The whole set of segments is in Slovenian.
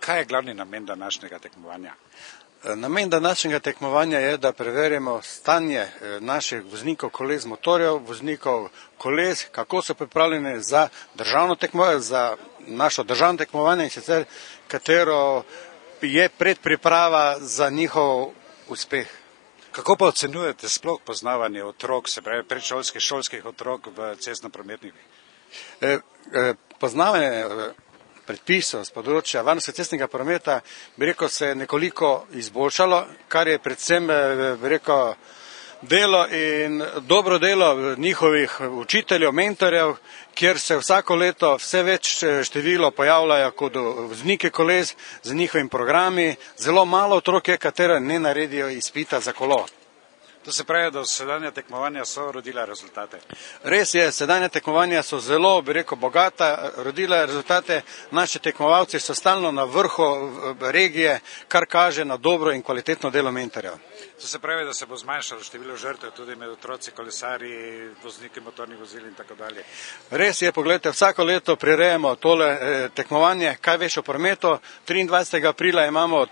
Kaj je glavni namen današnjega tekmovanja? Namen današnjega tekmovanja je, da preverimo stanje naših voznikov koles motorjev, voznikov koles, kako so pripravljeni za državno tekmovanje, za našo državno tekmovanje in sicer katero je predpriprava za njihov uspeh. Kako pa ocenjujete sploh poznavanje otrok, se pravi predšolskih, šolskih otrok v cestno-prometnih? Poznavanje predpisov z področja varnosti cestnega prometa, bi rekel, se je nekoliko izboljšalo, kar je predvsem, bi rekel, delo in dobro delo njihovih učiteljev, mentorjev, kjer se vsako leto vse več število pojavljajo kot vozniki koles z njihovimi programi. Zelo malo otrok je, katera ne naredijo izpita za kolo. To se pravi, da sedanja tekmovanja so rodila rezultate. Res je, sedanja tekmovanja so zelo, bi rekel, bogata, rodila rezultate. Naši tekmovalci so stalno na vrhu regije, kar kaže na dobro in kvalitetno delo mentorjev. To se pravi, da se bo zmanjšalo število žrtev tudi med otroci, kolesarji, vozniki motornih vozil in tako dalje. Res je, pogledajte, vsako leto prirejamo tole tekmovanje, kaj veš o prometu. 23. aprila imamo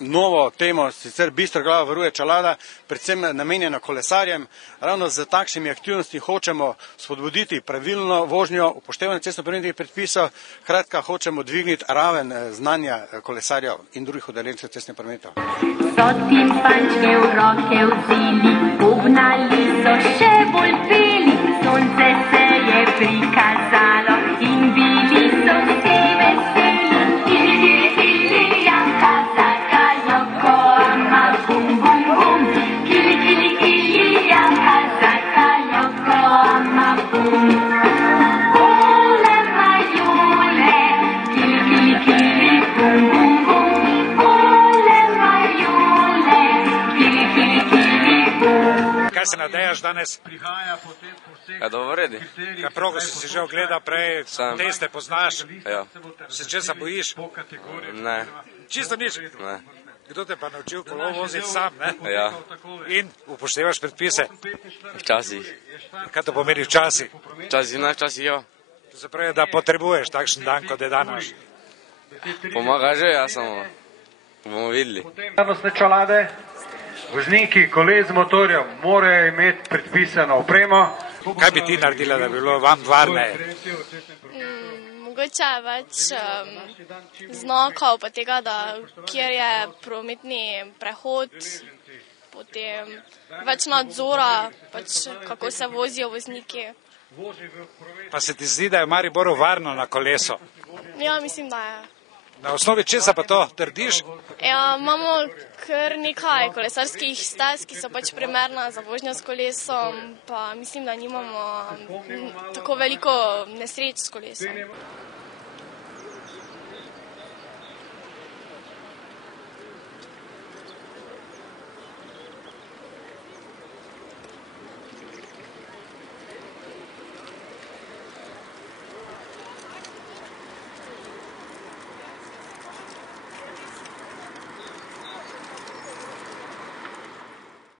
novo temo, sicer Bistra glava varuje čelada, predvsem namenjeno kolesarjem. Ravno z takšnimi aktivnostmi hočemo spodbuditi pravilno vožnjo, upoštevanje cestno-prometnih predpisov, hkrati hočemo dvigniti raven znanja kolesarjev in drugih udeležencev cestnega prometa. So timpančke v roke vzeli, ugnali so še bolj peli, sonce se je prikazalo in bili so vsi veseli. Kaj se nadejaš danes? Ja, dobro redi. Kaj progo si že ogledal prej, teste poznaš? Ja. Se česa bojiš? Ne. Čisto nič? Ne. Kdo te pa naučil kolo voziti sam, ne? Ja. In upoštevaš predpise? Včasih. Kaj to pomeni včasih? Včasih ne, včasih jo. To se pravi, da potrebuješ takšen dan, kot je danes. Pomaga že, ja samo. Bomo videli. Varnostne čelade, vozniki koles motorjev morajo imeti predpisano opremo. Kaj bi ti naredila, da bi bilo vam varneje? Mogoče več znakov, pa tega, da kjer je prometni prehod, potem več nadzora, pač kako se vozijo vozniki. Pa se ti zdi, da je v Mariboru varno na kolesu? Ja, mislim, da je. Na osnovi česa pa to trdiš? Ja, imamo kar nekaj kolesarskih stez, ki so pač primerna za vožnjo s kolesom, pa mislim, da nimamo tako veliko nesreč s kolesom.